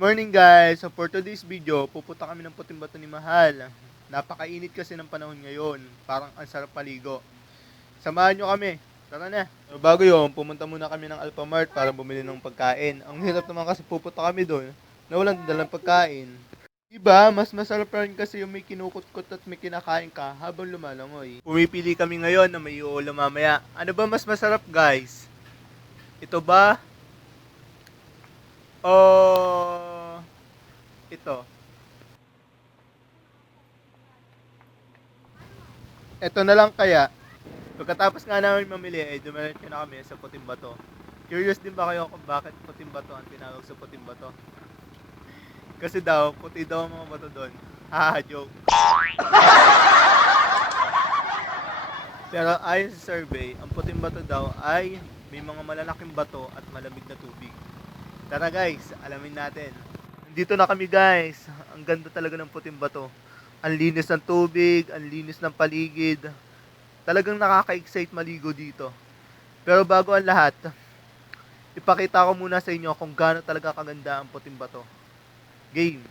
Morning guys! So for today's video, pupunta kami ng Puting Bato ni Mahal. Napakainit kasi ng panahon ngayon. Parang ang sarap paligo. Samahan nyo kami. Tara na. So, bago yun, pumunta muna kami ng Alphamart para bumili ng pagkain. Ang hirap naman kasi pupunta kami doon na walang dalang pagkain. Diba? Mas masarap rin kasi yung may kinukot-kot at may kinakain ka habang lumalangoy. Pumipili kami ngayon na may uulam mamaya. Ano ba mas masarap guys? Ito ba? O ito? Ito na lang kaya. Pagkatapos nga namin mamili, dumiretso na kami sa Puting Bato. Curious din ba kayo kung bakit Puting Bato ang tinawag sa Puting Bato? Kasi daw, puti daw ang mga bato doon. Haha, joke. Pero ayon sa survey, ang Puting Bato daw ay may mga malalaking bato at malamig na tubig. Tara guys, alamin natin. Dito na kami guys. Ang ganda talaga ng Puting Bato. Ang linis ng tubig, ang linis ng paligid. Talagang nakaka-excite maligo dito. Pero bago ang lahat, ipakita ko muna sa inyo kung gaano talaga kaganda ang Puting Bato. Game!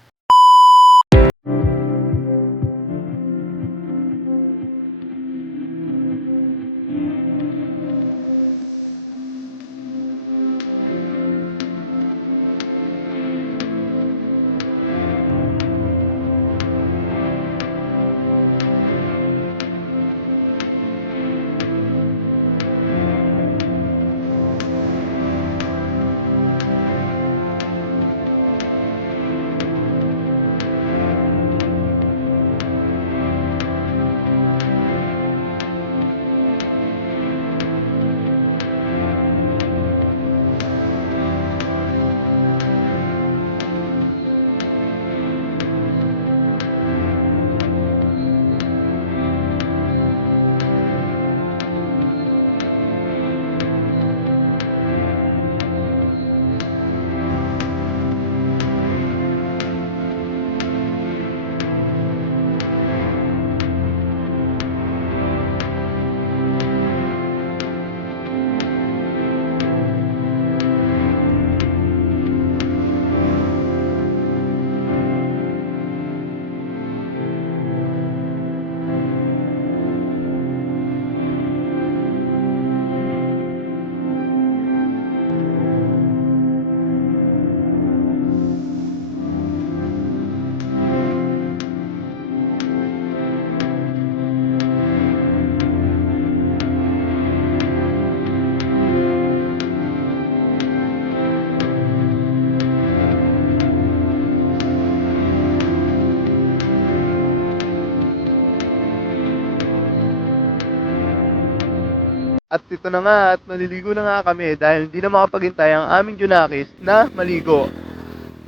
At ito na nga, at maliligo na nga kami dahil hindi na makapaghintay ang aming Junakis na maligo.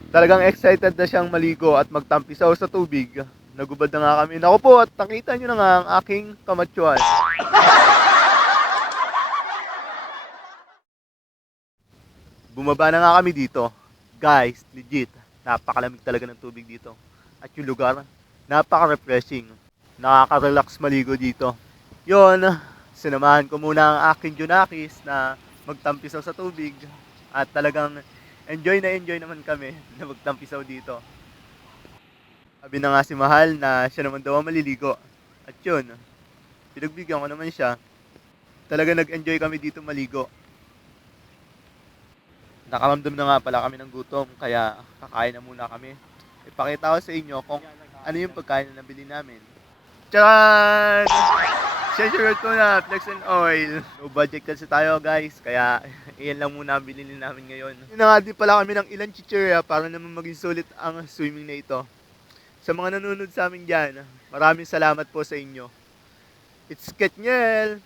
Talagang excited na siyang maligo at magtampisaw sa tubig. Nagubad na nga kami. Naku po, at nakita nyo na nga ang aking kamatswan. Bumaba na nga kami dito. Guys, legit, napakalamig talaga ng tubig dito. At yung lugar, napaka-refreshing. Nakaka-relax maligo dito. Yon, sinamahan ko muna ang aking Junakis na magtampisaw sa tubig. At talagang enjoy naman kami na magtampisaw dito. Sabi na nga si Mahal na siya naman daw ang maliligo. At yun, pinagbigyan ko naman siya. Talaga nag-enjoy kami dito maligo. Nakaramdam na nga pala kami ng gutom, kaya kakain na muna kami. Ipakita ko sa inyo kung ano yung pagkain na nabili namin. Tcharan! Share ko na, Flex and Oil. No budget kasi tayo guys, kaya iyan lang muna ang binili namin ngayon. Yun na nga din pala kami ng ilang chichirya para naman maging sulit ang swimming na ito. Sa mga nanonood sa amin dyan, maraming salamat po sa inyo. It's Ketniel!